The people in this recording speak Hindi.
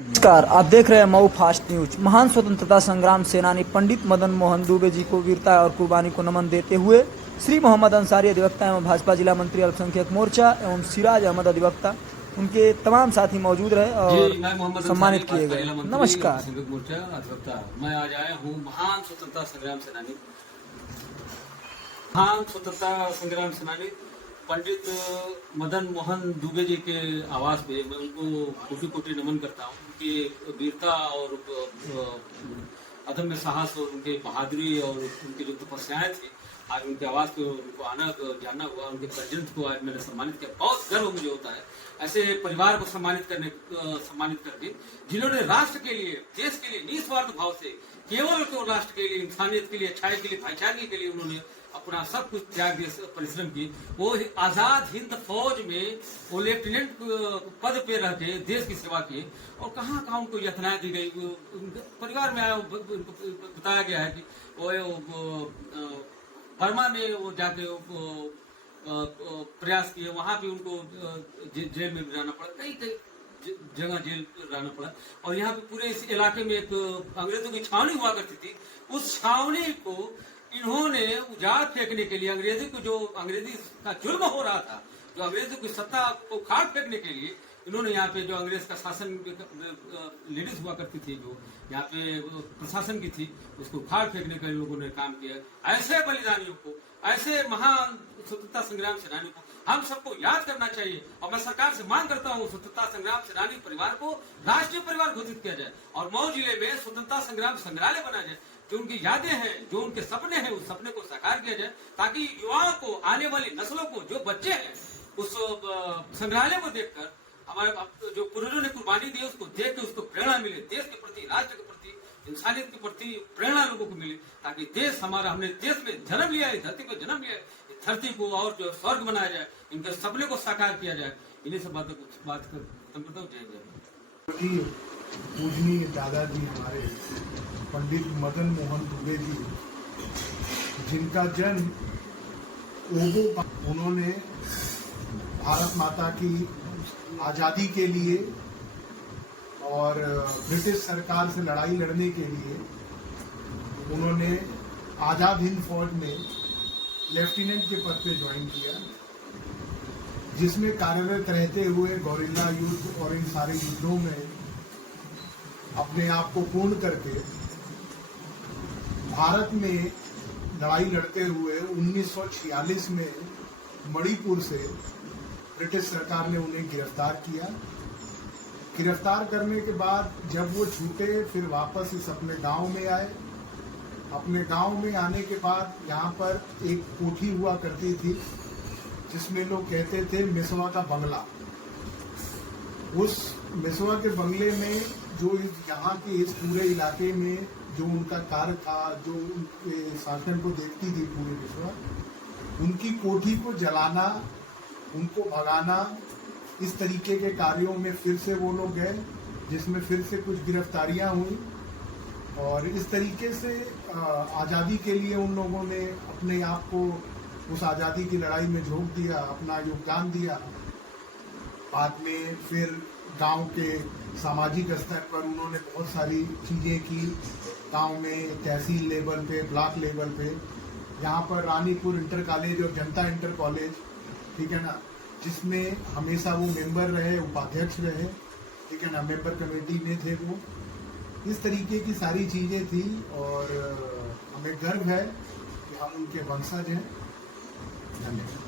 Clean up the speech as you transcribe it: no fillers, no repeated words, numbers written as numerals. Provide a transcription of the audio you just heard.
नमस्कार, आप देख रहे हैं मऊ फास्ट न्यूज। महान स्वतंत्रता संग्राम सेनानी पंडित मदन मोहन दुबे जी को वीरता और कुर्बानी को नमन देते हुए श्री मोहम्मद अंसारी अधिवक्ता एवं भाजपा जिला मंत्री अल्पसंख्यक मोर्चा एवं सिराज अहमद अधिवक्ता उनके तमाम साथी मौजूद रहे और सम्मानित किए गए। नमस्कार। मैं आज आया हूँ महान स्वतंत्रता संग्राम सेनानी पंडित मदन मोहन दुबे जी के आवास पे मैं उनको कोटि कोटि नमन करता हूँ। उनकी वीरता और अदम्य साहस और उनके बहादुरी और उनकी जो तपस्याएं थी, आज उनके आवास पे उनको आना जानना हुआ। उनके परिजन को आज मैंने सम्मानित किया, बहुत गर्व मुझे होता है ऐसे परिवार को सम्मानित करके जिन्होंने राष्ट्र के लिए, देश के लिए निस्वार्थ भाव से केवल तो राष्ट्र के लिए, इंसानियत के लिए, अच्छाई के लिए, भाईचारे के लिए उन्होंने अपना सब कुछ त्याग दिया, परिश्रम की। वो आजाद हिंद फौज में वो लेफ्टिनेंट पद पे रह के देश की सेवा की और कहाँ कहाँ उनको यातनाएं दी गई। परिवार में आया बताया गया है कि वो बर्मा में वो जाके प्रयास किए, वहां पे उनको जेल में भी रहना पड़ा, कई जगह जेल रहना पड़ा। और यहाँ पे पूरे इस इलाके में एक अंग्रेजों की छावनी हुआ करती थी। उस छावनी को इन्होंने उजाड़ फेंकने के लिए, अंग्रेजी का जुल्म हो रहा था, जो अंग्रेजों की सत्ता को उखाड़ फेंकने के लिए इन्होंने यहाँ पे जो अंग्रेज का शासन लेडीज हुआ करती थी, जो यहाँ पे प्रशासन की थी, उसको उखाड़ फेंकने का लोगों ने काम किया। ऐसे बलिदानियों को, ऐसे महान स्वतंत्रता संग्राम सेनानियों को हम सबको याद करना चाहिए। और मैं सरकार से मांग करता हूँ स्वतंत्रता संग्राम सेनानी परिवार को राष्ट्रीय परिवार घोषित किया जाए और मऊ जिले में स्वतंत्रता संग्राम संग्रहालय बनाया जाए। जो उनकी यादें हैं, जो उनके सपने हैं, उस सपने को साकार किया जाए, ताकि युवाओं को, आने वाली नस्लों को, जो बच्चे हैं, उस संग्रहालय को देखकर हमारे जो पूर्वजों ने कुर्बानी दी उसको देख के उसको प्रेरणा मिले, देश के प्रति, राष्ट्र के प्रति, इंसानियत के प्रति प्रेरणा लोगों को मिले, ताकि देश हमारा, हमने देश में जन्म लिया है, धरती पर जन्म लिया है, धरती को और जो स्वर्ग बनाया जाए, इनके सपने को साकार किया जाए। इन्हीं सब बातों को बात कर पूजनीय दादाजी हमारे पंडित मदन मोहन दुबे जी, जिनका जन्म उन्होंने भारत माता की आज़ादी के लिए और ब्रिटिश सरकार से लड़ाई लड़ने के लिए उन्होंने आज़ाद हिंद फौज में लेफ्टिनेंट के पद पे ज्वाइन किया, जिसमें कार्यरत रहते हुए गौरिल्ला युद्ध और इन सारे युद्धों में अपने आप को पूर्ण करके भारत में लड़ाई लड़ते हुए 1946 में मणिपुर से ब्रिटिश सरकार ने उन्हें गिरफ्तार किया। गिरफ्तार करने के बाद जब वो छूटे, फिर वापस इस अपने गांव में आए। अपने गांव में आने के बाद यहाँ पर एक कोठी हुआ करती थी, जिसमें लोग कहते थे मिसवा का बंगला। उस मिसवा के बंगले में जो यहाँ के इस पूरे इलाके में जो उनका कार्य था, जो उनके शासन को देखती थी पूरे मिसवा, उनकी कोठी को जलाना, उनको भगाना, इस तरीके के कार्यों में फिर से वो लोग गए, जिसमें फिर से कुछ गिरफ्तारियां हुई। और इस तरीके से आज़ादी के लिए उन लोगों ने अपने आप को उस आज़ादी की लड़ाई में झोंक दिया, अपना योगदान दिया। बाद में फिर गांव के सामाजिक स्तर पर उन्होंने बहुत सारी चीज़ें की। गांव में तहसील लेवल पे, ब्लॉक लेवल पे, यहाँ पर रानीपुर इंटर कॉलेज और जनता इंटर कॉलेज, ठीक है ना, जिसमें हमेशा वो मेंबर रहे, उपाध्यक्ष रहे, ठीक है ना, मेंबर कमेटी में थे वो। इस तरीके की सारी चीज़ें थी और हमें गर्व है कि हम उनके वंशज हैं। धन्यवाद।